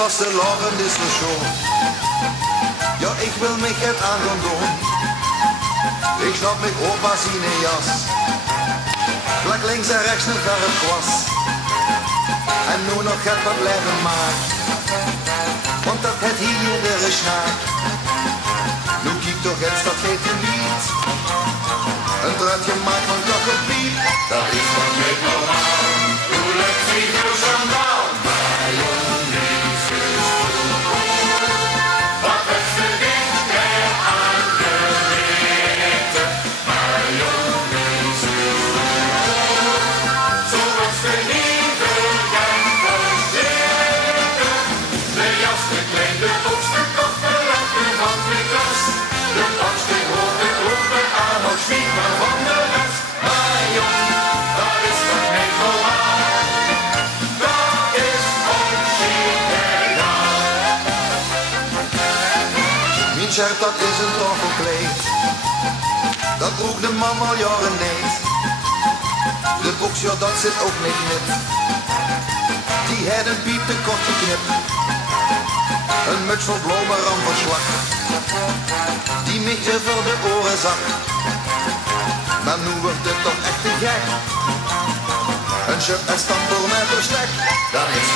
vaste loven is zo schoon. Ja, ik wil mich het aan gaan doen. Ik snap mich opa's in een jas. Vlak links en rechts een verre kwas. En nu nog het wat blijven maken. Want dat het hier de snaak. Nu kijk toch eens dat geeft je niet. Een truitje maakt van kakkelpiep. Dat is toch niet normaal. Hoe lukt die zo schandaal? Maar jongens is wat is de dicht weer aangeweten? Maar jongens is zo was de lieve gang verzekerd. De jas, de klein, de box, de koffer en de handvliegers. De pas, de hoge open aan, nog schiet maar van de rest. Maar jong, dat is toch niet normaal. Dat is origineel. Mijn shirt, dat is een troffelkleed. Dat droeg de man al jaren niet. De box, ja, dat zit ook niet net. Die had een piep te kort geknipt. Een muts vol bloemen aan verslag. Die mich je voor de oren zak. Maar nu wordt het toch echt te gek. Een shirt en stamboer met bestek. Dat is